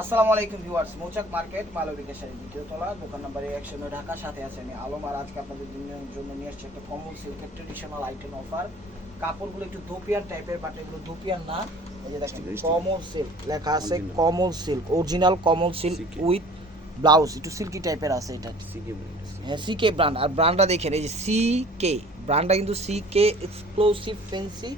আসসালামু আলাইকুম ভিউয়ার্স, মৌচাক মার্কেট মালবিকা শাড়ি দ্বিতীয় তলা, দোকান নাম্বার 109 ঢাকা। সাথে আছে আমি আলম। আর আজকে আপনাদের জন্য নিয়ে আসছি একটা কমন সিল্কের ট্রেডিশনাল আইটেম অফার। কাপড়গুলো একটু দোপিয়ান টাইপের, বাট এগুলো দোপিয়ান না। এই যে দেখেন কমন সিল্ক লেখা আছে, common silk, original common silk with blouse. একটু সিল্কি টাইপের আছে এটা। হ্যাঁ, সিকে ব্র্যান্ড। আর ব্র্যান্ডটা দেখেন, এই যে সিকে ব্র্যান্ডটা কিন্তু সিকে এক্সক্লুসিভ ফ্যান্সি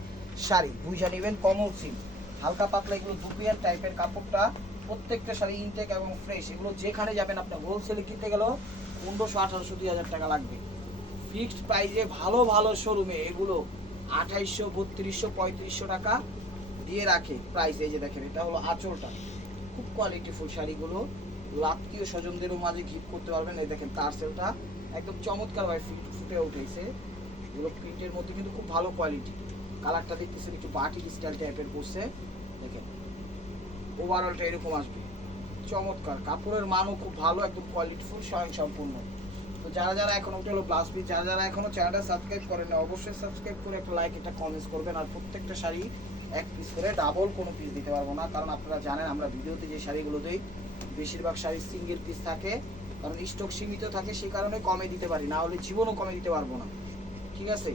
শাড়ি। বুঝা নেবেন, কমন সিল্ক, হালকা পাতলা, এগুলো দোপিয়ান টাইপের কাপড়টা। প্রত্যেকটা শাড়ি ইনটেক এবং ফ্রেশ। এগুলো যেখানে যাবেন আপনি হোলসেলে কিনতে গেলেও 1500, 1800, 2000 টাকা লাগবে। ফিক্সড প্রাইসে ভালো ভালো শোরুমে এগুলো 2800, 3200, 3500 টাকা দিয়ে রাখে প্রাইস। এই যে দেখেন, এটা হলো আঁচলটা, খুব কোয়ালিটিফুল শাড়িগুলো। আত্মীয় স্বজনদেরও মাঝে গিফট করতে পারবেন। এই দেখেন টার্সেলটা একদম চমৎকার ভাবে ফুটে উঠেছে। এগুলো প্রিন্টের মধ্যে কিন্তু খুব ভালো কোয়ালিটি। কালারটা দেখতেছেন একটু বাটিক স্টাইল টাইপের করছে। দেখেন ওভারঅলটা এরকম আসবে, চমৎকার। কাপড়ের মানও খুব ভালো, একদম কোয়ালিটিফুল, স্বয়ং সম্পূর্ণ। তো যারা যারা এখনো, ওটা হলো ব্লাউজ পিস, যারা যারা এখনো চ্যানেলটা সাবস্ক্রাইব করেন না, অবশ্যই সাবস্ক্রাইব করে একটা লাইক, একটা কমেন্টস করবেন। আর প্রত্যেকটা শাড়ি এক পিস করে, ডাবল কোনো পিস দিতে পারবো না, কারণ আপনারা জানেন আমরা ভিডিওতে যে শাড়িগুলো দিই বেশিরভাগ শাড়ি সিঙ্গেল পিস থাকে, কারণ স্টক সীমিত থাকে, সেই কারণে কমে দিতে পারি, না হলে জীবনও কমে দিতে পারবো না, ঠিক আছে?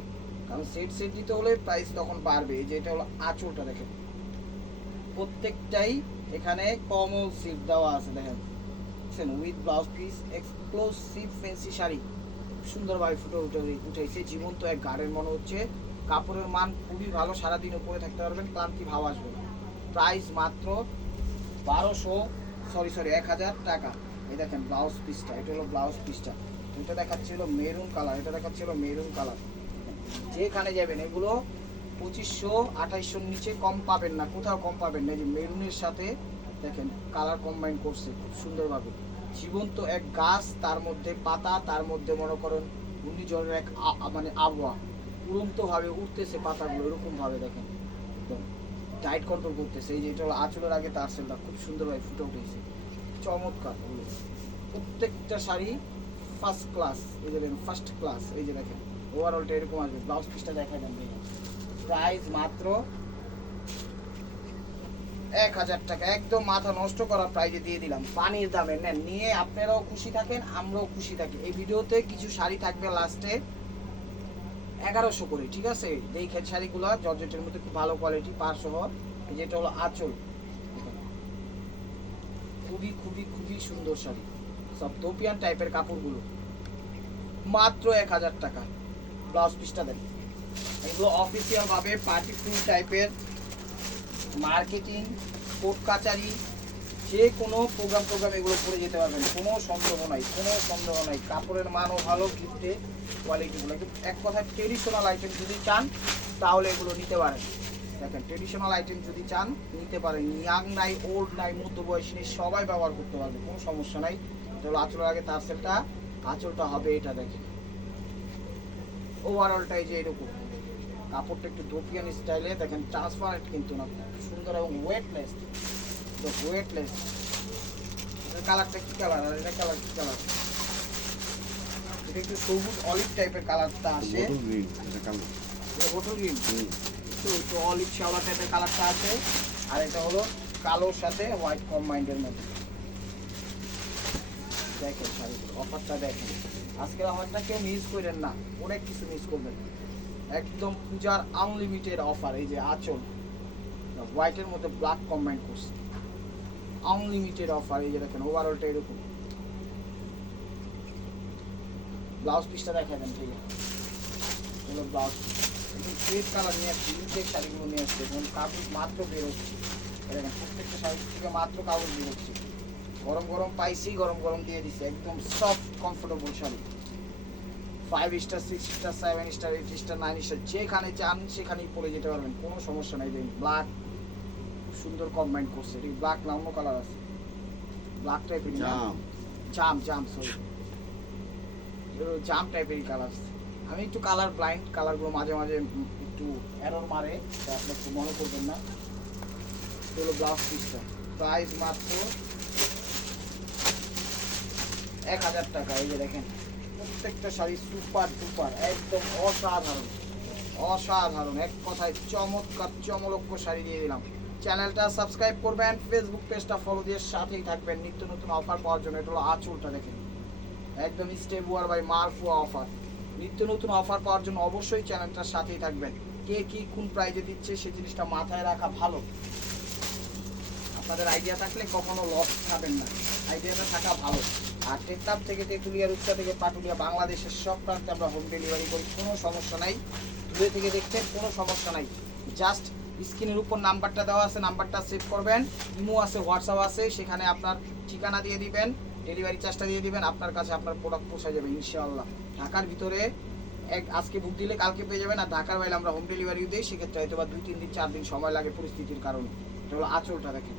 কারণ সেট সেট দিতে হলে প্রাইস তখন বাড়বে। এই যে এটা হলো আঁচলটা, দেখেন প্রত্যেকটাই এখানে কমন সিল্ক দেওয়া আছে, দেখেন with blouse piece, exclusive fancy sari, সুন্দরভাবে উঠেছে। জীবন্ত এক গার্ডেন মনে হচ্ছে। কাপড়ের মান খুবই ভালো, সারাদিনও পরে থাকতে পারবেন, ক্লান্তি ভাব আসবে না। প্রাইস মাত্র 1000 টাকা। এই দেখেন ব্লাউজ পিসটা, এটা হলো ব্লাউজ পিসটা। এটা দেখাচ্ছিল মেরুন কালার, এটা দেখাচ্ছিল মেরুন কালার। যেখানে যাবেন এগুলো 2500, 2800 নিচে কম পাবেন না, কোথাও কম পাবেন না। এই যে মেরুনের সাথে দেখেন কালার কম্বাইন করছে খুব সুন্দরভাবে। জীবন্ত এক গাছ, তার মধ্যে পাতা, তার মধ্যে মনে করেন ঘূর্ণিঝড়ের এক মানে আবহাওয়া, উড়ন্তভাবে উঠতেছে পাতাগুলো, এরকমভাবে দেখেন একদম টাইট কন্ট্রোল করতেছে। এই যে এটা হলো আঁচলের আগে তার সেলটা খুব সুন্দরভাবে ফুটে উঠেছে, চমৎকার। প্রত্যেকটা শাড়ি ফার্স্ট ক্লাস, এই যে দেখেন ফার্স্ট ক্লাস। এই যে দেখেন ওভারঅলটা এরকম আসবে। ব্লাউজ পিসটা দেখাই দেন। প্রাইস মাত্র 1000 টাকা, একদম মাথা নষ্ট করা প্রাইজে দিয়ে দিলাম, পানির দামে নেন, নিয়ে আপনারাও খুশি থাকেন, আমরাও খুশি থাকি। এই ভিডিওতে কিছু শাড়ি থাকবে লাস্টে 1100 করে, ঠিক আছে? দেখেন শাড়িগুলো জর্জেটের মধ্যে খুব ভালো কোয়ালিটি, পার সহ। যেটা হলো আঁচল, খুবই খুবই খুবই সুন্দর শাড়ি, সব দোপিয়ান টাইপের কাপড়গুলো, মাত্র 1000 টাকা। ব্লাউজ পিসটা দেন। এগুলো অফিসিয়াল ভাবে পার্টি ফুল টাইপের, মার্কেটিং, কোর্ট কাচারি, যে কোনো প্রোগ্রাম এগুলো করে যেতে পারবেন, কোনো সন্দেহ নাই, কোনো সন্দেহ নাই। কাপড়ের মানও ভালো, গিফটে কোয়ালিটিগুলো একদম এক কথায় ট্রেডিশনাল আইটেম যদি চান তাহলে এগুলো নিতে পারেন। দেখেন ট্রেডিশনাল আইটেম যদি চান নিতে পারেন, ইয়াং নাই, ওল্ড নাই, মধ্যবয়সী নেই, সবাই ব্যবহার করতে পারবে, কোনো সমস্যা নাই। তাহলে আঁচলের আগে তার সেলটা, আঁচলটা হবে এটা, দেখেন ওভারঅলটাই যে এরকম। কাপড়টা একটু দোপিয়ান স্টাইলে, দেখেন ট্রান্সপারেন্ট কিন্তু না, খুব সুন্দর এবং ওয়েটলেস, ওয়েটলেস। কালারটা কি কালার, আর এটা কালার কি কালার? এটা একটু সবুজ অলিভ টাইপের কালারটা আসে, এটা বোটল গ্রিন, একটু অলিভ শ্যাওলা টাইপের কালারটা আছে। আর এটা হলো কালোর সাথে হোয়াইট কম্বাইন্ডের মধ্যে। দেখেন শাড়ির অফারটা দেখেন, আজকের অফারটা কেউ মিস করেন না, অনেক কিছু মিস করবেন। একদম পূজার আনলিমিটেড অফার। এই যে আঁচল হোয়াইটের মধ্যে ব্ল্যাক কম্বাইন করছে, আনলিমিটেড অফার। এই যে দেখেন ওভারঅলটা এরকম। ব্লাউজ পিসটা দেখাই দেন, ঠিক আছে? এগুলো ব্লাউজ একদম রেড কালার নিয়ে আসছে, ইনটেক শাড়িগুলো নিয়ে আসছে, এবং কাগজ মাত্র বেরোচ্ছে। দেখেন প্রত্যেকটা শাড়ি থেকে মাত্র কাগজ বেরোচ্ছে। গরম গরম পাইছি, গরম গরম দিয়ে দিচ্ছে, একদম soft comfortable sari. 5 star, 6 star, 7 star, 8 star, 9 star, যেখানে চান সেখানেই পরে যেতে পারবেন, কোনো সমস্যা নাই। দেখেন ব্ল্যাক খুব সুন্দর কম্বাইন করছে। এটা ব্ল্যাক না, অন্য কালার আছে, ব্ল্যাক টাইপের জাম সরি, জাম টাইপেরই কালার। আমি একটু কালার ব্লাইন্ড, কালারগুলো মাঝে মাঝে একটু এরর মারে, তো আপনি একটু মনে করবেন না। এগুলো ব্লাউজ পিসটা, প্রাইস মাত্র 1000 টাকা। এই যে দেখেন প্রত্যেকটা শাড়ি সুপার ডুপার, একদম অসাধারণ, অসাধারণ, এক কথায় চমৎকার চমলক্ষ শাড়ি দিয়ে দিলাম। চ্যানেলটা সাবস্ক্রাইব করবেন, ফেসবুক পেজটা ফলো দিয়ে সাথেই থাকবেন নিত্য নতুন অফার পাওয়ার জন্য। এটা হলো আঁচলটা দেখেন, একদম স্টেপ ওয়ার বাই মারফুয়া অফার। নিত্য নতুন অফার পাওয়ার জন্য অবশ্যই চ্যানেলটার সাথেই থাকবেন। কে কি কোন প্রাইজে দিচ্ছে সেই জিনিসটা মাথায় রাখা ভালো। আপনাদের আইডিয়া থাকলে কখনো লস খাবেন না, আইডিয়াটা থাকা ভালো। আর টেকনাফ থেকে তেঁতুলিয়া, রূপসা থেকে পাটুলিয়া, বাংলাদেশের সব প্রান্তে আমরা হোম ডেলিভারি করি, কোনো সমস্যা নাই। দূরে থেকে দেখছেন কোনো সমস্যা নাই। জাস্ট স্ক্রিনের উপর নাম্বারটা দেওয়া আছে, নাম্বারটা সেভ করবেন। ইমো আছে, হোয়াটসঅ্যাপ আছে, সেখানে আপনার ঠিকানা দিয়ে দিবেন, ডেলিভারি চার্জটা দিয়ে দিবেন, আপনার কাছে আপনার প্রোডাক্ট পৌঁছে যাবে ইনশাআল্লাহ। ঢাকার ভিতরে আজকে বুক দিলে কালকে পেয়ে যাবেন। আর ঢাকার বাইরে আমরা হোম ডেলিভারি দিই, সেক্ষেত্রে হয়তো বা 2-3 দিন 4 দিন সময় লাগে পরিস্থিতির কারণে। এটা হলো আঁচলটা দেখেন,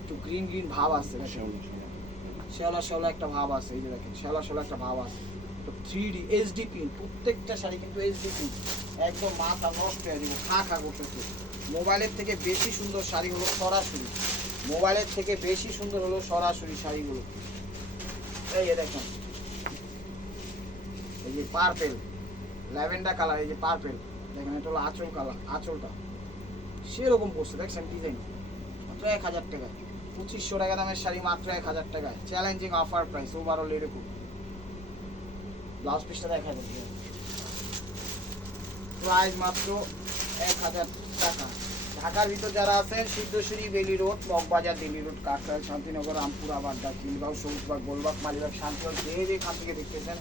একটু গ্রিন গ্রিন ভাব আছে, শ্যাওলা শ্যাওলা একটা ভাব আছে। এই যে দেখেন শ্যাওলা শ্যাওলা একটা ভাব আছে। তো 3D এইচডি প্রিন্ট, প্রত্যেকটা শাড়ি কিন্তু এইচডি প্রিন্ট, একদম মাথা নষ্ট হয়ে যাবে, খা করতেছে। মোবাইলের থেকে বেশি সুন্দর শাড়ি হলো সরাসরি, মোবাইলের থেকে বেশি সুন্দর হলো সরাসরি শাড়িগুলো। এই যে দেখেন, এই যে পার্পেল ল্যাভেন্ডার কালার, এই যে পার্পেল দেখেন, এটা হলো আঁচল কালার। আঁচলটা সেরকম করছে, দেখছেন ডিজাইন, মাত্র 1000 টাকায়। 2500 টাকা দামের শাড়ি মাত্র 1000 টাকায়, চ্যালেঞ্জিং অফার প্রাইস। ওভারঅল এরকম ব্লাউজ পিসটা দেখা যাচ্ছে, প্রাইস মাত্র 1000 টাকা। ঢাকার ভিতর যারা আছেন, সিদ্ধেশ্বরী, বেলি রোড, মগবাজার, দিল্লি রোড, কাকরাইল, শান্তিনগর, রামপুরা, বাড্ডা, চিলগাঁও, সবুজবাগ, গোলবাগ, মালিবাগ, শান্তিবাগ, যে এখান থেকে দেখতেছেন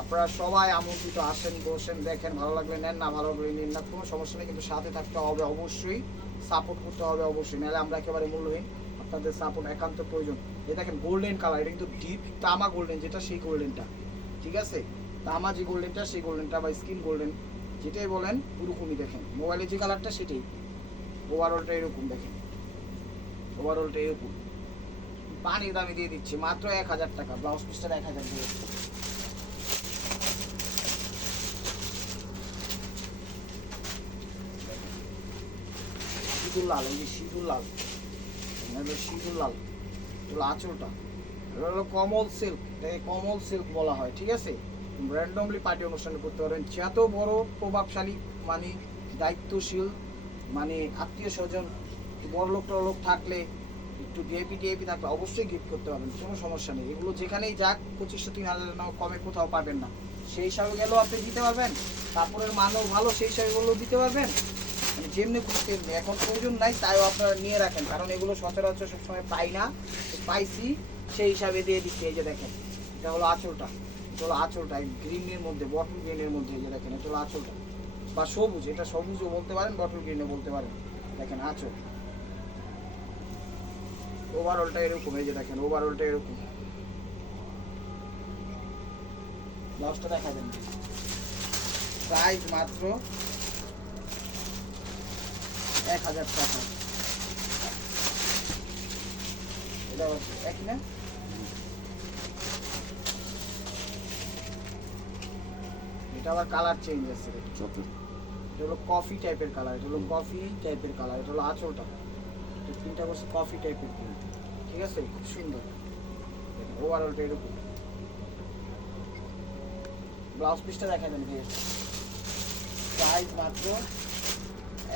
আপনারা সবাই আমন্ত্রিত। আসেন, বসেন, দেখেন, ভালো লাগলে নেন, না ভালো লাগলে নিন না, কোনো সমস্যা নেই। কিন্তু সাথে থাকতে হবে অবশ্যই, সাপোর্ট করতে হবে অবশ্যই, নাহলে আমরা একেবারে মূল্যহীন। আপনাদের সাপোর্ট একান্ত প্রয়োজন। এই দেখেন গোল্ডেন কালার, এটা কিন্তু ডিপ তামা গোল্ডেন, যেটা সেই গোল্ডেনটা, ঠিক আছে, তামা যে গোল্ডেনটা সেই গোল্ডেনটা বা স্কিন গোল্ডেন যেটাই বলেন, ওরকমই দেখেন। মোবাইলে যে কালারটা সেটাই, ওভারঅলটা এরকম দেখেন, ওভারঅলটা এরকম। পানির দামে দিয়ে দিচ্ছি মাত্র 1000 টাকা, ব্লাউজ পিসটা 1000 দিয়ে। সিঁদুর লাল, এই যে সিঁদুর লাল, সিঁদুর লাল হলো আঁচলটা। এটা হলো কমল সিল্ক, এটাকে কমল সিল্ক বলা হয়, ঠিক আছে। র্যান্ডমলি পার্টি অনুষ্ঠানে করতে পারবেন। যত বড় প্রভাবশালী মানে দায়িত্বশীল মানে আত্মীয় স্বজন, বড় লোক থাকলে, একটু ভিআইপি থাকলে অবশ্যই গিফট করতে পারবেন, কোনো সমস্যা নেই। এগুলো যেখানেই যাক 2500-3000 কমে কোথাও পাবেন না। সেই হিসাবে গেলেও আপনি দিতে পারবেন, কাপড়ের মানও ভালো, সেই হিসাবে গেলেও দিতে পারবেন। মানে যেমনি খুশি তেমনি, এখন প্রয়োজন নাই তাইও আপনারা নিয়ে রাখেন, কারণ এগুলো সচরাচর সবসময় পাই না, পাইছি সেই হিসাবে দিয়ে দিচ্ছি। এই যে দেখেন, এটা হলো আঁচলটা, এটা হলো আঁচলটা গ্রিনের মধ্যে, বটল গ্রিনের মধ্যে। এই যে দেখেন, এটা হলো আঁচলটা, বা সবুজ, এটা সবুজও বলতে পারেন, বটল গ্রিনও বলতে পারেন। দেখেন আঁচল, ওভারঅলটা এরকম। এই যে দেখেন, ওভারঅলটা এরকম। ব্লাউজটা দেখা যান, প্রাইস মাত্র 1000 টাকা। এটা একই না, এটা আবার কালার চেঞ্জ আছে। এটা হলো কফি টাইপের কালার, এটা হলো কফি টাইপের কালার। এটা হলো আঁচলটা, এটা প্রিন্টটা করছে কফি টাইপের প্রিন্ট, ঠিক আছে, খুব সুন্দর। ওভারঅলটা এরকম। ব্লাউজ পিসটা দেখা দেন, প্রাইস মাত্র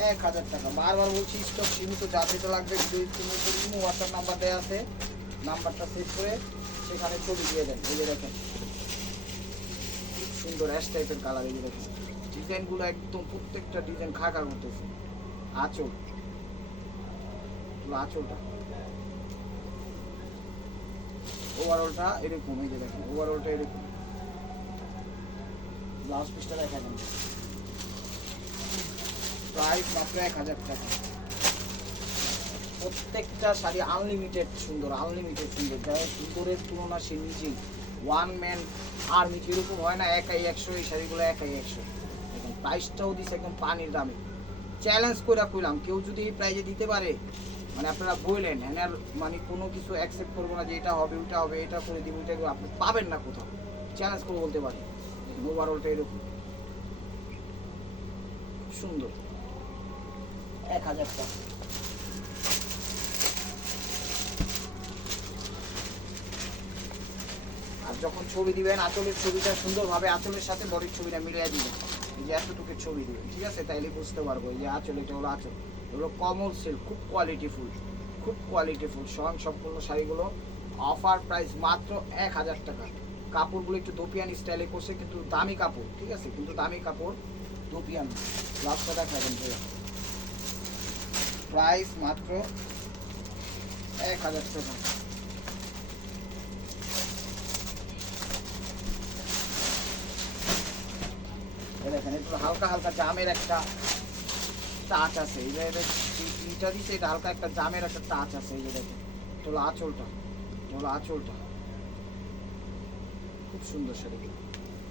1000 টাকা। বারবার বলছি স্টক সীমিত, যা যেটা লাগবে ভিডিও হোয়াটসঅ্যাপ নাম্বার দেওয়া আছে, নাম্বারটা সেভ করে সেখানে ছবি দিয়ে দেন। এই যে দেখেন, খুব সুন্দর অ্যাশ টাইপের কালার। এই যে দেখেন, ডিজাইনগুলো একদম প্রত্যেকটা ডিজাইন খা করতেছে। আঁচল, আঁচলটা, ওভারঅলটা এরকম। এই যে দেখেন, ওভারঅলটা এরকম। ব্লাউজ পিসটা দেখা যান, প্রাইস মাত্র 1000 টাকা। প্রত্যেকটা শাড়ি আনলিমিটেড সুন্দর, আনলিমিটেড সুন্দর, যাই সুন্দরের তুলনা সে নিজেই ওয়ান ম্যান আর্মি, যেরকম হয় না একাই 100, এই শাড়িগুলো একাই 100। দেখুন প্রাইসটাও দিচ্ছে একদম পানির দামে। চ্যালেঞ্জ করে কইলাম, কেউ যদি এই প্রাইজে দিতে পারে, মানে আপনারা বললেন হ্যাঁ, মানে কোনো কিছু অ্যাকসেপ্ট করবো না যে এটা হবে ওইটা হবে, এটা করে দিব ওইটা, আপনি পাবেন না কোথাও। চ্যালেঞ্জ করে বলতে পারি। ওভারঅলটা এরকম সুন্দর, 1000 টাকা। আর যখন ছবি দিবেন, আঁচলের ছবিটা সুন্দরভাবে আঁচলের সাথে বডির ছবিটা মিলিয়ে দিবেন। এই যে এতটুকুর ছবি দিবেন, ঠিক আছে, তাইলে বুঝতে পারবো এই যে আঁচল, এটা হলো আঁচল। এগুলো কমল সিল্ক, খুব কোয়ালিটিফুল, খুব কোয়ালিটিফুল স্বয়ং সম্পূর্ণ শাড়িগুলো। অফার প্রাইস মাত্র 1000 টাকা। কাপড়গুলো একটু দোপিয়ান স্টাইলে করছে, কিন্তু দামি কাপড়, ঠিক আছে, কিন্তু দামি কাপড়, দোপিয়ান। লাস্টটা দেখাবেন ভাইয়া, প্রাইস মাত্র 1000 টাকা। দেখেন একটু হালকা হালকা জামের একটা টাচ আছে, এই যে তিনটা দিচ্ছে, এটা হালকা একটা জামের একটা টাচ আছে। এই যে দেখেন এটা হলো আঁচলটা, এটা হলো আঁচলটা, খুব সুন্দর শাড়ি,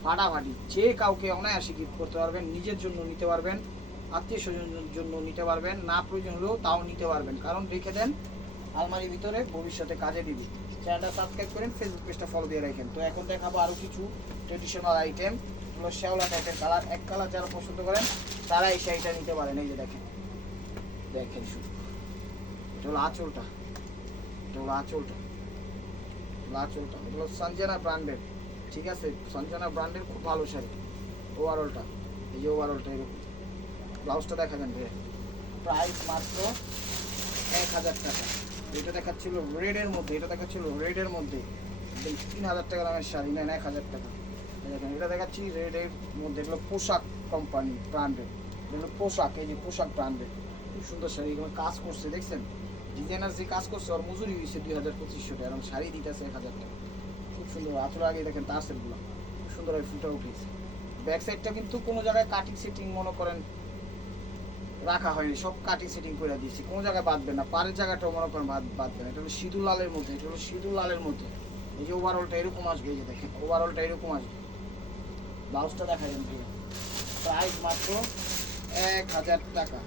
ফাটাফাটি। যে কাউকে অনায়াসে গিফট করতে পারবেন, নিজের জন্য নিতে পারবেন, আত্মীয় স্বজনের জন্য নিতে পারবেন, না প্রয়োজন হলেও তাও নিতে পারবেন, কারণ রেখে দেন আলমারির ভিতরে, ভবিষ্যতে কাজে দিবি। চ্যানেলটা সাবস্ক্রাইব করেন, ফেসবুক পেজটা ফলো দিয়ে রাখেন। তো এখন দেখাবো আরও কিছু ট্রেডিশনাল আইটেম, হলো শ্যাওলা টাইপের কালার। এক কালার যারা পছন্দ করেন তারা এই শাড়িটা নিতে পারেন। এই যে দেখেন, দেখেন শুধু, এটা হলো আঁচলটা, এটা হলো আঁচলটা, আঁচলটা এগুলো সঞ্জনা ব্র্যান্ডের, ঠিক আছে, সঞ্জনা ব্র্যান্ডের খুব ভালো শাড়ি। ওভারঅলটা, এই যে ওভারঅলটা এরকম। ব্লাউজটা দেখাবেন ভাইয়া, প্রাইস মাত্র 1000 টাকা। এটা দেখাচ্ছিল রেডের মধ্যে, এটা দেখাচ্ছিল রেডের মধ্যে, 3000 টাকা দামের শাড়ি, নেন 1000 টাকা। দেখেন এটা দেখাচ্ছি রেডের মধ্যে, এগুলো পোশাক কোম্পানি ব্র্যান্ডের, এগুলো পোশাক, এই যে পোশাক ব্র্যান্ডের, খুব সুন্দর শাড়ি। এগুলো কাজ করছে দেখছেন, ডিজাইনার যে কাজ করছে, ওর মজুরি হয়েছে 2500 টাকা, এবং শাড়ি দিতেছে 1000 টাকা। খুব সুন্দর আঁচল, আগে দেখেন তার সেটগুলো খুব সুন্দরভাবে ফুটে উঠেছে। ব্যাক সাইডটা কিন্তু কোনো জায়গায় কাটিং সেটিং মনে করেন রাখা হয়নি, সব কাটিং সেটিং করে দিয়েছি, কোনো জায়গায় বাঁধবে না, পাড়ের জায়গাটাও মনে করেন বাঁধবে না। এটা হলো সিঁদুর লালের মধ্যে, এটা হলো সিঁদুর লালের মধ্যে। এই যে ওভারঅলটা এরকম আসবে, এই যে দেখেন ওভারঅলটা এরকম আসবে। ব্লাউজটা দেখা যান, প্রাইস মাত্র 1000 টাকা।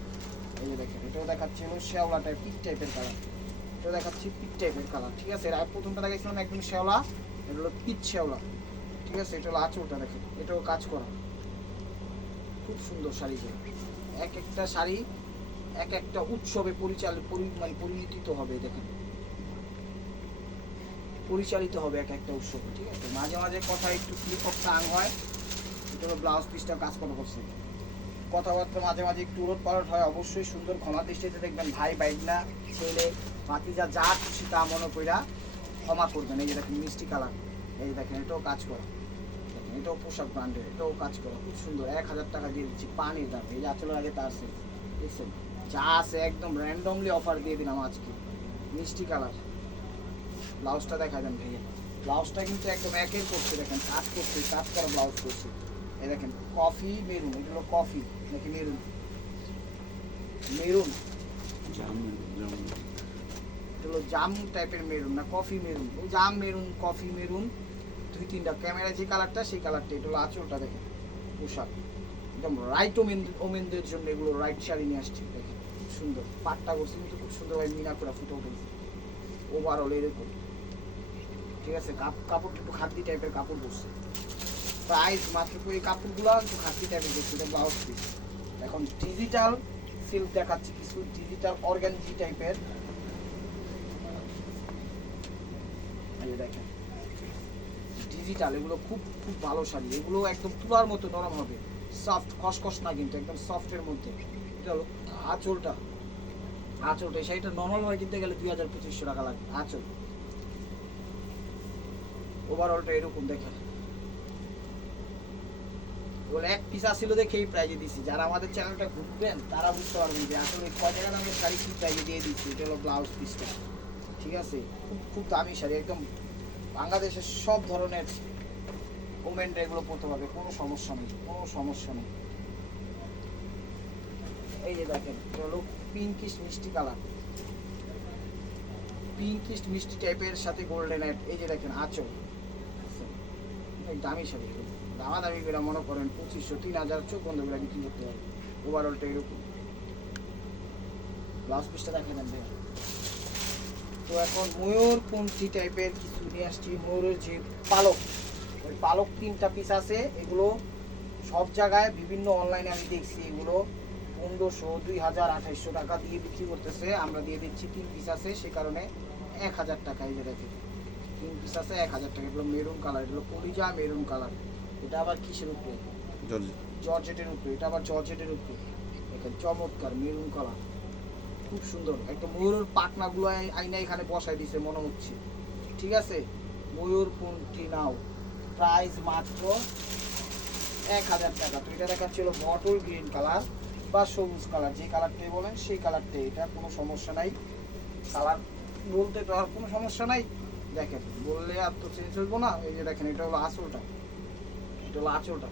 এই যে দেখেন এটাও দেখাচ্ছি হলো শ্যাওলা টাইপ, পিক টাইপের কালার, এটাও দেখাচ্ছি পিক টাইপের কালার, ঠিক আছে। আর প্রথমটা দেখাচ্ছিলাম একদম শ্যাওলা, এটা হলো পিচ শ্যাওলা, ঠিক আছে। এটা হলো আঁচলটা দেখেন, এটাও কাজ করা, খুব সুন্দর শাড়ি। এক একটা শাড়ি এক একটা উৎসবে পরিচিত হবে, দেখেন পরিচালিত হবে এক একটা উৎসবে, ঠিক আছে। মাঝে মাঝে কথা একটু স্লিপ অফ টাং হয়, এটা হলো ব্লাউজ পিসটা কাজ করা করছে, কথাবার্তা মাঝে মাঝে একটু উলট পালট হয়, অবশ্যই সুন্দর ক্ষমা দৃষ্টিতে দেখবেন। ভাই বাইকনা ছেলে ভাতিজা যা খুশি তা মনে কইরা ক্ষমা করবেন। এই যে দেখেন মিষ্টি কালার, এই দেখেন এটাও কাজ করা, দেখেন এটাও পোশাক ব্র্যান্ডের, এটাও কাজ করা, খুব সুন্দর। 1000 টাকা দিয়ে দিচ্ছি, পানির দাম। এই যে আচলের আগে তার সেল দেখছেন, যা আছে একদম র্যান্ডমলি অফার দিয়ে দিলাম আজকে, মিষ্টি কালার। ব্লাউজটা দেখা দেন ভাইয়া, ব্লাউজটা কিন্তু একদম একের করছে, দেখেন কাজ করছে, কাজ করা ব্লাউজ করছে। এই দেখেন কফি মেরুন, এটা হলো কফি নাকি মেরুন, মেরুন, এটা হলো জাম টাইপের মেরুন না কফি মেরুন, ওই জাম মেরুন, কফি মেরুন, দুই তিনটা ক্যামেরা যে কালারটা সেই কালারটা। এটা হলো আঁচলটা দেখেন, পোশাক একদম রাইট ওমেনদের জন্য এগুলো রাইট শাড়ি নিয়ে আসছি। দেখেন সুন্দর পাটটা করছে, কিন্তু খুব সুন্দরভাবে মিনা করে ফুটে উঠেছে। ওভারঅল এরকম, ঠিক আছে। কাপড়টা একটু খাদ্যি টাইপের কাপড় করছে, প্রাইস মাত্র। এই কাপড়গুলো একটু খাদ্যি টাইপের দেখছি, এটা ব্লাউজ পিস। এখন ডিজিটাল সিল্ক দেখাচ্ছি কিছু, ডিজিটাল অর্গানজি টাইপের, এই দেখেন ডিজিটাল, এগুলো খুব খুব ভালো শাড়ি, এগুলো একদম তুলার মতো নরম হবে, সফট, খসখস না কিন্তু একদম সফটের মধ্যে। এটা হলো আঁচলটা, আঁচলটা এই শাড়িটা নর্মালভাবে কিনতে গেলে 2500 টাকা লাগে আঁচল। ওভারঅলটা এরকম দেখেন, এগুলো এক পিস আসছিল দেখে এই প্রাইজে দিচ্ছি। যারা আমাদের চ্যানেলটা ঘুরবেন তারা বুঝতে পারবেন যে আসলে কয় টাকা দামের শাড়ি কি প্রাইজে দিয়ে দিচ্ছি। এটা হলো ব্লাউজ পিসটা, ঠিক আছে, খুব খুব দামি শাড়ি, একদম বাংলাদেশের সব ধরনের ওমেনরা এগুলো পরতে পারবে, কোনো সমস্যা নেই, কোনো সমস্যা নেই। এই যে দেখেন এটা হলো পিঙ্কিশ মিষ্টি কালার, পিঙ্কিশ মিষ্টি টাইপের সাথে গোল্ডেন এড। এই যে দেখেন আঁচল, দামি শাড়ি, দামাদামি করে মনে করেন 2500 3000 চোখ বন্ধ করে বিক্রি করতে পারবে। ওভারঅলটা এরকম, ব্লাউজ পিসটা দেখা দেন ভাই। তো এখন ময়ূরপন্থী টাইপের কিছু নিয়ে আসছি, ময়ূরের যে পালক, ওই পালক 3টা পিস আছে। এগুলো সব জায়গায় বিভিন্ন অনলাইনে আমি দেখছি, এগুলো 1500 2000 2800 টাকা দিয়ে বিক্রি করতেছে, আমরা দিয়ে দিচ্ছি 3 পিস আছে, সে কারণে 1000 টাকা। এই যে দেখেন 3 পিস আছে 1000 টাকা। এগুলো মেরুন কালার, এগুলো কলিজা মেরুন কালার। এটা আবার কিসের উপরে? জর্জেটের উপরে, এটা আবার জর্জেটের উপরে, দেখেন চমৎকার মেরুন কালার, খুব সুন্দর, একটা ময়ূরের পাখনাগুলো আইনা এখানে বসাই দিছে মনে হচ্ছে। ঠিক আছে, ময়ূর কোনটি নাও, প্রাইস মাত্র 1000 টাকা। তো এটা দেখাচ্ছিল বটল গ্রিন কালার বা সবুজ কালার, যে কালারটাই বলেন সেই কালারটাই, এটা কোনো সমস্যা নাই। কালার বলতে তো আর কোনো সমস্যা নাই, দেখেন বললে আর তো চেঞ্জ হইব না। এই যে দেখেন এটা হলো আঁচলটা, এটা হলো আঁচলটা।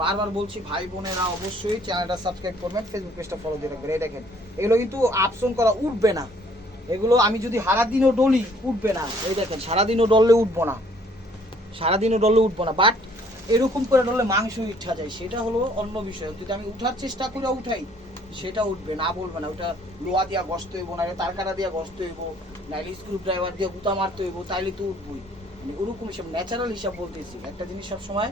বারবার বলছি ভাই বোনেরা অবশ্যই চ্যানেলটা সাবস্ক্রাইব করবেন, ফেসবুক পেজটা ফলো দিয়ে রাখবেন। এই দেখেন এগুলো কিন্তু আপসন করা, উঠবে না এগুলো, আমি যদি সারাদিনও ডলি উঠবে না। এই দেখেন সারাদিনও ডললে উঠবো না, সারাদিনও ডললে উঠবো না, বাট এরকম করে ডললে মাংস উঠা যায়, সেটা হলো অন্য বিষয়। যদি আমি উঠার চেষ্টা করে উঠাই সেটা উঠবে না, বলবে না ওটা লোহা দিয়া গসতে হইব, না তার কাটা দিয়া গসতে হইব, নাইলে স্ক্রু ড্রাইভার দিয়ে গুতা মারতে হইব, তাইলে তো উঠবই। মানে ওরকম হিসাব, ন্যাচারাল হিসাব বলতেছি। একটা জিনিস সবসময়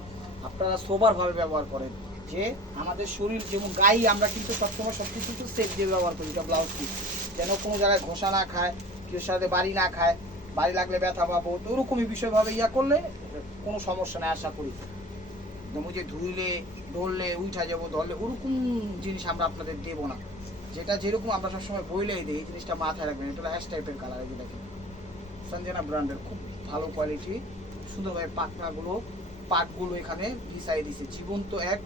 আপনারা সোবারভাবে ব্যবহার করেন, যে আমাদের শরীর যেমন গাই, আমরা কিন্তু সবসময় সব কিছু কিন্তু সেফ দিয়ে ব্যবহার করি। এটা ব্লাউজ পিস যেন কোনো জায়গায় ঘষা না খায়, কেউ সাথে বাড়ি না খায়, বাড়ি লাগলে ব্যথা পাবো, তো ওরকমই বিষয়ভাবে ইয়া করলে কোনো সমস্যা নেই আশা করি। যে ধুইলে ধরলে উঠা যাবো, ধরলে ওরকম জিনিস আমরা আপনাদের দেবো না। যেটা যেরকম আমরা সবসময় বইলেই দিই, এই জিনিসটা মাথায় রাখবেন। এটা হলো অ্যাশ টাইপের কালার, এই যে দেখেন সঞ্জনা ব্র্যান্ডের, খুব ভালো কোয়ালিটি, সুন্দরভাবে পাখনাগুলো পাটগুলো এখানে বিছাই দিছে, জীবন্ত এক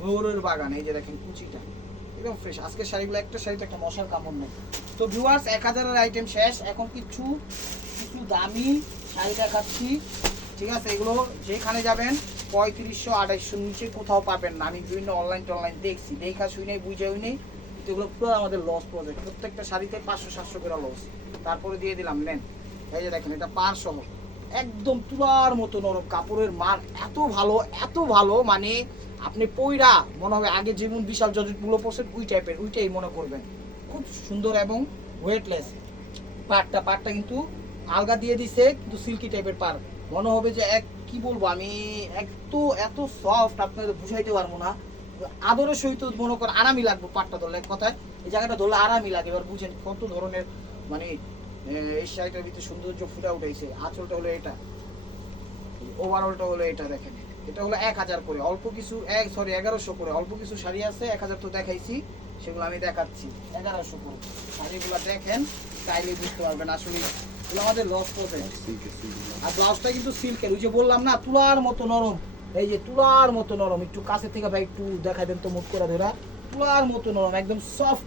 ময়ূরের বাগান। এই যে দেখেন কুচিটা একদম ফ্রেশ। আজকের শাড়িগুলো একটা শাড়িতে একটা মশার কামড় নেই। তো ভিউয়ার্স 1000-এর আইটেম শেষ, এখন কিছু কিছু দামি শাড়ি দেখাচ্ছি। ঠিক আছে, এগুলো যেখানে যাবেন 3500-2800 নিচে কোথাও পাবেন না। আমি বিভিন্ন অনলাইন টনলাইন দেখছি, দেখা শুনে বুঝেও নেই, এগুলো পুরো আমাদের লস প্রজেক্ট। প্রত্যেকটা শাড়িতে 500-700 করে লস, তারপরে দিয়ে দিলাম নেন। এই যে দেখেন এটা পার সহ একদম তুলার মতো নরম, কাপড়ের মান এত ভালো এত ভালো, মানে আপনি পইরা মনে হবে আগে যেমন বিশাল জর্জেটগুলো পড়ছেন ওই টাইপের, ওইটাই মনে করবেন। খুব সুন্দর এবং ওয়েটলেস। পাটটা কিন্তু আলগা দিয়ে দিছে, কিন্তু সিল্কি টাইপের পার, মনে হবে যে এক কি বলবো আমি, এত সফট আপনাদের বুঝাইতে পারবো না। আদরের সহিত মনে করেন আরামই লাগবে পাটটা ধরলে, এক কথায় এই জায়গাটা ধরলে আরামই লাগে। এবার বুঝেন কত ধরনের মানে এই শাড়িটার ভিতরে সৌন্দর্য ফুটে উঠেছে। আঁচলটা হলো এটা, ওভারঅলটা হলো এটা, দেখেন এটা হলো 1000 করে, অল্প কিছু 1100 করে, অল্প কিছু শাড়ি আছে 1000 তো দেখাইছি, সেগুলো আমি দেখাচ্ছি 1100 করে। শাড়িগুলো দেখেন চাইলে বুঝতে পারবেন আসলে এগুলো আমাদের লস করবে। আর ব্লাউজটা কিন্তু সিল্কের, ওই যে বললাম না তুলার মতো নরম, এই যে তুলার মতো নরম। একটু কাছে থেকে ভাই একটু দেখাই দেন তো মুখ করে ধরা, তুলার মতো নরম একদম সফট,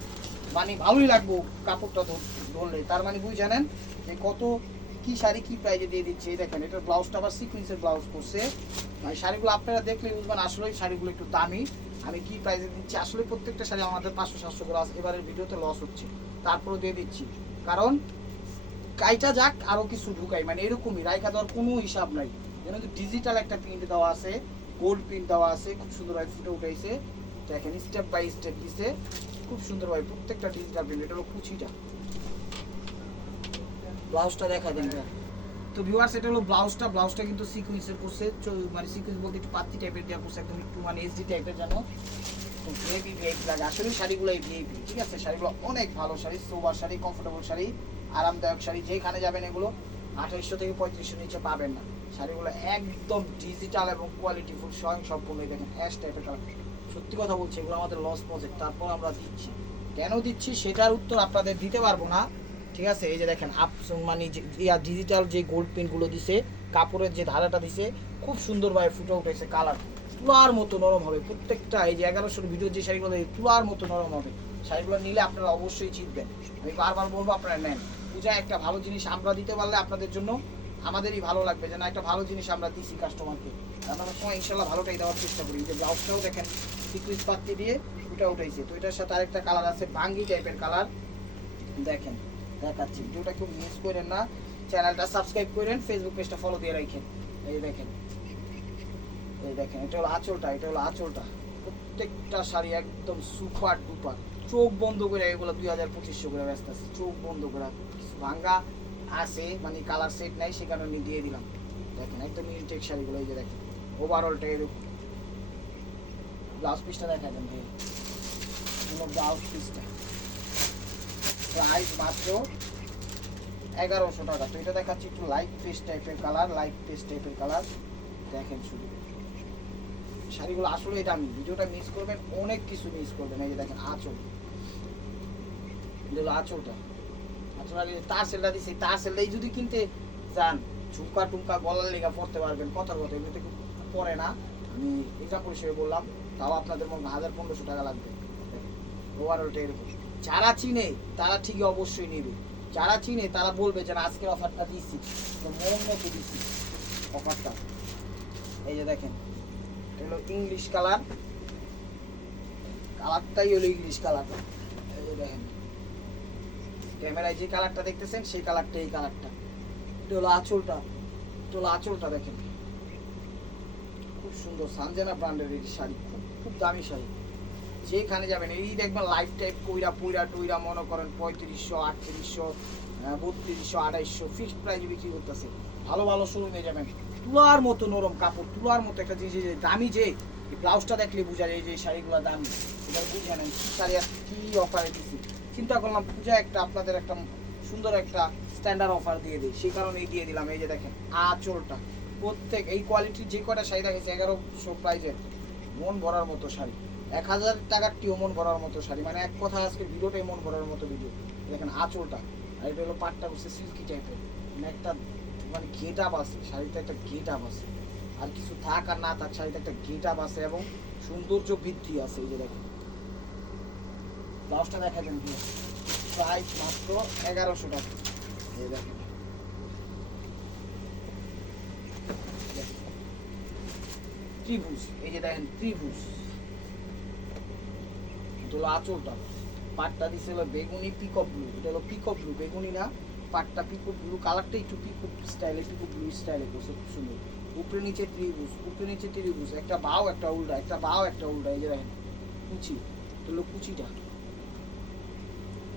মানে ভালোই লাগবো কাপড়টা ধরলে। তার মানে বুঝ জানেন যে কত কি শাড়ি কি প্রাইজে দিয়ে দিচ্ছে। এই দেখেন এটার ব্লাউজটা আবার সিকোয়েন্সের ব্লাউজ করছে, মানে শাড়িগুলো আপনারা দেখলে বুঝবেন আসলে শাড়িগুলো একটু দামি। আমি কি প্রাইজে দিচ্ছি, আসলে প্রত্যেকটা শাড়ি আমাদের 500-700 করে এবারের ভিডিওতে লস হচ্ছে, তারপরে দিয়ে দিচ্ছি কারণ কাইটা যাক আরো কিছু ঢুকাই, মানে এরকমই রাইখা দেওয়ার কোনো হিসাব নাই। যেন ডিজিটাল একটা প্রিন্ট দেওয়া আছে, গোল্ড প্রিন্ট দেওয়া আছে, খুব সুন্দরভাবে ফুটে উঠেছে। দেখেন স্টেপ বাই স্টেপ দিছে খুব সুন্দরভাবে, প্রত্যেকটা ডিজিটাল প্রিন্ট। এটা হলো কুচিটা, ব্লাউজটা দেখা দেন। তো ভিউয়ার্স এটা হলো ব্লাউজটা কিন্তু সিকোয়েন্সের করছে, মানে সিকোয়েন্স বলতে একটু পাতি টাইপের দেওয়া করছে, একদম একটু মানে এসডি টাইপের যেন ভিআইপি লাগে। আসলে শাড়িগুলো এই ভিআইপি, ঠিক আছে, শাড়িগুলো অনেক ভালো শাড়ি, সোবার শাড়ি, কমফোর্টেবল শাড়ি, আরামদায়ক শাড়ি। যেখানে যাবেন এগুলো 2800 থেকে 3500 নিচে পাবেন না। শাড়িগুলো একদম ডিজিটাল এবং কোয়ালিটিফুল, স্বয়ং সম্পূর্ণ। দেখেন অ্যাশ টাইপের কালার, সত্যি কথা বলছি এগুলো আমাদের লস প্রজেক্ট, তারপর আমরা দিচ্ছি। কেন দিচ্ছি সেটার উত্তর আপনাদের দিতে পারবো না, ঠিক আছে। এই যে দেখেন মানে ডিজিটাল যে গোল্ড প্রিন্টগুলো দিছে, কাপড়ের যে ধারাটা দিছে খুব সুন্দরভাবে ফুটে উঠেছে, কালার তুলার মতো নরম হবে প্রত্যেকটা। এই যে 1100 ভিডিও যে শাড়িগুলো তুলার মতো নরম হবে, শাড়িগুলো নিলে আপনারা অবশ্যই জিতবেন। আমি বারবার বলবো আপনারা নেন, পূজায় একটা ভালো জিনিস আমরা দিতে পারলে আপনাদের জন্য আমাদেরই ভালো লাগবে, যেন একটা ভালো জিনিস আমরা দিছি কাস্টমারকে। আমরা সময় ইনশাল্লাহ ভালোটাই দেওয়ার চেষ্টা করি। যে ব্লাউজটাও দেখেন সিকুইন্স পাত্তি দিয়ে ফুটে উঠেছে। তো এটার সাথে আরেকটা কালার আছে বাঙ্গি টাইপের কালার, দেখেন দেখাচ্ছি, ভিডিওটা খুব মিস করেন না, চ্যানেলটা সাবস্ক্রাইব করেন, ফেসবুক পেজটা ফলো দিয়ে রাখেন। এই দেখেন এটা হলো আঁচলটা, প্রত্যেকটা শাড়ি একদম সুপার ডুপার। চোখ বন্ধ করে এগুলো 2500 করে ব্যস্ত আছে, চোখ বন্ধ করে। কিছু ভাঙ্গা আছে মানে কালার সেট নাই, সেখানে আমি দিয়ে দিলাম। দেখেন একদম ইনটেক শাড়িগুলো, এই যে দেখেন ওভারঅলটা এরকম। ব্লাউজ পিসটা দেখা দেন, ব্লাউজ পিসটা প্রাইস মাত্র 1100 টাকা। তো এটা দেখাচ্ছি একটু লাইট পেস্ট টাইপের কালার, দেখেন শুধু শাড়িগুলো আসলে দামি। ভিডিওটা মিস করবেন, অনেক কিছু মিস করবেন। এই যে দেখেন আঁচল, এটা হলো আঁচলটা। আঁচল আর তার সেলটা দিচ্ছে, তার সেলটাই যদি কিনতে চান ঝুমকা টুমকা গলার লেগা পড়তে পারবেন, কথার কথা এমনিতে পরে না, আমি এক্সাম্পল হিসেবে বললাম, তাও আপনাদের মনে 1000-1500 টাকা লাগবে। ওভারঅলটা এরকম। যারা চিনে তারা ঠিকই অবশ্যই নেবে, যারা চিনে তারা বলবে যে না আজকের অফারটা দিচ্ছি, মন মতো দিচ্ছি অফারটা। এই যে দেখেন এগুলো ইংলিশ কালার, কালারটাই হলো ইংলিশ কালার। এই যে দেখেন ক্যামেরায় যে কালারটা দেখতেছেন সেই কালারটা, এই কালারটা। এটা হলো আঁচলটা, এটা হলো আঁচলটা দেখেন, খুব সুন্দর সানজানা ব্র্যান্ডের এই শাড়ি, খুব খুব দামি শাড়ি। যেখানে যাবেন এই দেখবেন লাইফ টাইপ কইরা পুইরা টুইরা মনে করেন 3500, 3800, 3200, 2800 ফিক্সড প্রাইসে বিক্রি করতেছে। ভালো ভালো শোরুমে যাবেন, তুলার মতো নরম কাপড়, তুলার মতো একটা জিনিস। দামি যে ব্লাউজটা দেখলে বোঝা যায় যে শাড়িগুলো দামি, এটা বুঝে নেন কি শাড়ি আর কি অফারে দিচ্ছি। চিন্তা করলাম পূজা একটা আপনাদের একটা সুন্দর একটা স্ট্যান্ডার্ড অফার দিয়ে দিই, সেই কারণেই দিয়ে দিলাম। এই যে দেখেন আঁচলটা, প্রত্যেক এই কোয়ালিটির যে কটা শাড়ি দেখেছি 1100 প্রাইজের মন ভরার মতো শাড়ি, 1000 টাকার টিও মন ভরার মতো শাড়ি, মানে এক কথা আজকে ভিডিওটাই মন ভরার মতো ভিডিও। দেখেন আঁচলটা, আর এটা হলো পাটটা বসে সিল্কি টাইপের, মানে একটা মানে গেট আপ আছে শাড়িতে, একটা গেট আপ আছে। আর কিছু থাক আর না থাক শাড়িতে একটা গেট আপ আছে এবং সৌন্দর্য বৃদ্ধি আছে। এই যে দেখেন ব্লাউজটা দেখাবেন দিয়ে প্রাইস মাত্র 1100 টাকা। এই দেখেন ত্রিভুজ, এই যে দেখেন ত্রিভুজ, এটা হলো আঁচলটা। পাটটা দিচ্ছে হলো বেগুনি পিকক ব্লু, এটা হলো পিকক ব্লু, বেগুনি না, পাটটা পিকক ব্লু, কালারটা একটু পিকক স্টাইলে, পিকক ব্লু স্টাইলে করছে, খুব সুন্দর। উপরে নিচে ত্রিভুজ, উপরে নিচে ত্রিভুজ, একটা বাও একটা উল্টা, একটা বাও একটা উল্টা। এই যে দেখেন কুচি, এটা হলো কুচিটা।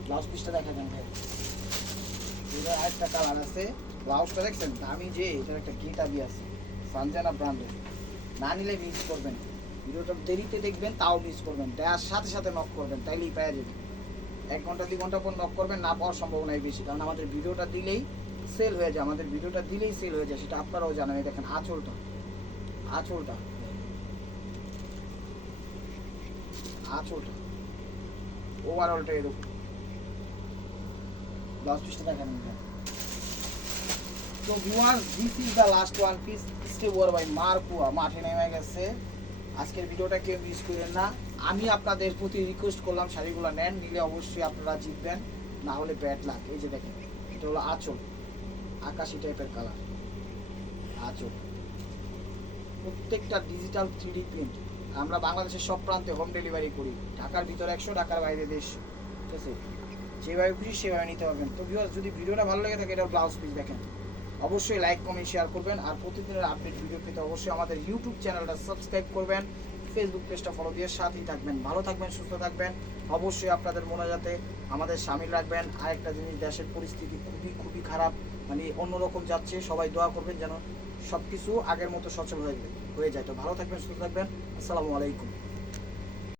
ব্লাউজ পিসটা দেখা যান ভাই, এটা আরেকটা কালার আছে। ব্লাউজটা দেখছেন দামি যে, এটার একটা গেট আবি আছে সানজানা ব্র্যান্ডের। না নিলে মিস করবেন, ভিডিওটা দেরিতে দেখবেন তাও মিস করবেন, দেওয়ার সাথে সাথে নক করবেন, তাইলেই পেয়ে যাবেন। 1 ঘন্টা 2 ঘন্টা পর নক করবেন, না পাওয়ার সম্ভাবনাই বেশি, কারণ আমাদের ভিডিওটা দিলেই সেল হয়ে যায়, আমাদের ভিডিওটা দিলেই সেল হয়ে যায়, সেটা আপনারাও জানেন। দেখেন আঁচলটা, আঁচলটা, আঁচলটা ওভারঅলটা এরকম। ব্লাউজ পিসটা দেখেন। তো viewers, this is the last one piece, stay wear by মারকুয়া, মাঠে নেমে গেছে। আজকের ভিডিওটা কেউ মিস করেন না। আমি আপনাদের প্রতি রিকোয়েস্ট করলাম শাড়িগুলো নেন, নিলে অবশ্যই আপনারা জিতবেন, না হলে ব্যাড লাক। এই যে দেখেন এটা হলো আঁচল, আকাশি টাইপের কালার আঁচল, প্রত্যেকটা ডিজিটাল 3D প্রিন্ট। আমরা বাংলাদেশের সব প্রান্তে হোম ডেলিভারি করি, ঢাকার ভিতরে 100, ঢাকার বাইরে 150, ঠিক আছে? যেভাবে খুশি সেভাবে নিতে পারবেন। তো ভিউয়ার্স, যদি ভিডিওটা ভালো লেগে থাকে, এটা ব্লাউজ পিস দেখেন, অবশ্যই লাইক কমেন্ট শেয়ার করবেন। আর প্রতিদিনের আপডেট ভিডিও পেতে অবশ্যই আমাদের ইউটিউব চ্যানেলটা সাবস্ক্রাইব করবেন, ফেসবুক পেজটা ফলো দিয়ে সাথেই থাকবেন। ভালো থাকবেন, সুস্থ থাকবেন। অবশ্যই আপনাদের মনে যাতে আমাদের সামিল রাখবেন। আরেকটা জিনিস, দেশের পরিস্থিতি খুবই খুবই খারাপ, মানে অন্যরকম যাচ্ছে, সবাই দোয়া করবেন যেন সব কিছু আগের মতো সচল হয়ে যায়। তো ভালো থাকবেন, সুস্থ থাকবেন। আসসালামু আলাইকুম।